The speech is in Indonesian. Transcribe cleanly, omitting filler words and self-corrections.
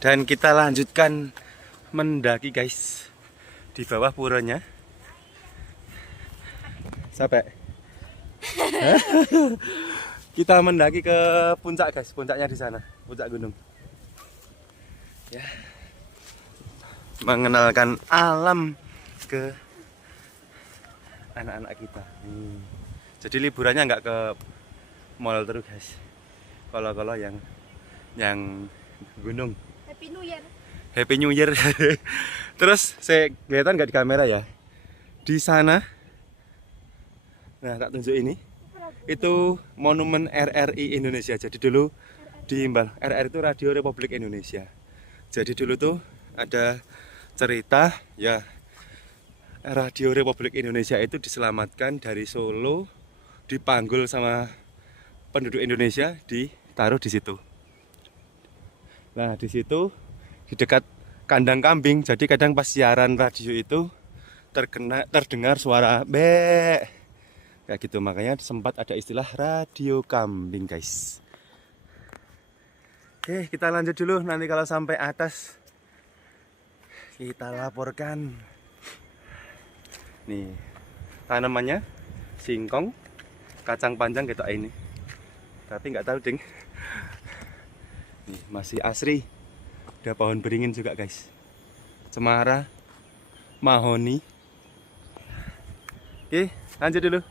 Dan kita lanjutkan mendaki guys. Di bawah puranya. Sampai kita mendaki ke puncak guys, puncaknya di sana, puncak gunung. Ya. Mengenalkan alam ke anak-anak kita. Jadi liburannya nggak ke mall terus guys. Kalau yang gunung. Happy New Year. Happy New Year. Terus saya kelihatan nggak di kamera ya? Di sana. Nah, tak tunjuk ini. Itu monumen RRI Indonesia. Jadi dulu di Imbal, RRI itu Radio Republik Indonesia. Jadi dulu tuh ada cerita ya, Radio Republik Indonesia itu diselamatkan dari Solo, dipanggul sama penduduk Indonesia, ditaruh di situ. Nah, di situ di dekat kandang kambing. Jadi kadang pas siaran radio itu terdengar suara be kayak gitu, makanya sempat ada istilah radio kambing guys. Oke, kita lanjut dulu, nanti kalau sampai atas kita laporkan. Nih tanamannya singkong, kacang panjang gitu ini, tapi nggak tahu ding. Nih masih asri, ada pohon beringin juga guys, cemara, mahoni. Oke, lanjut dulu.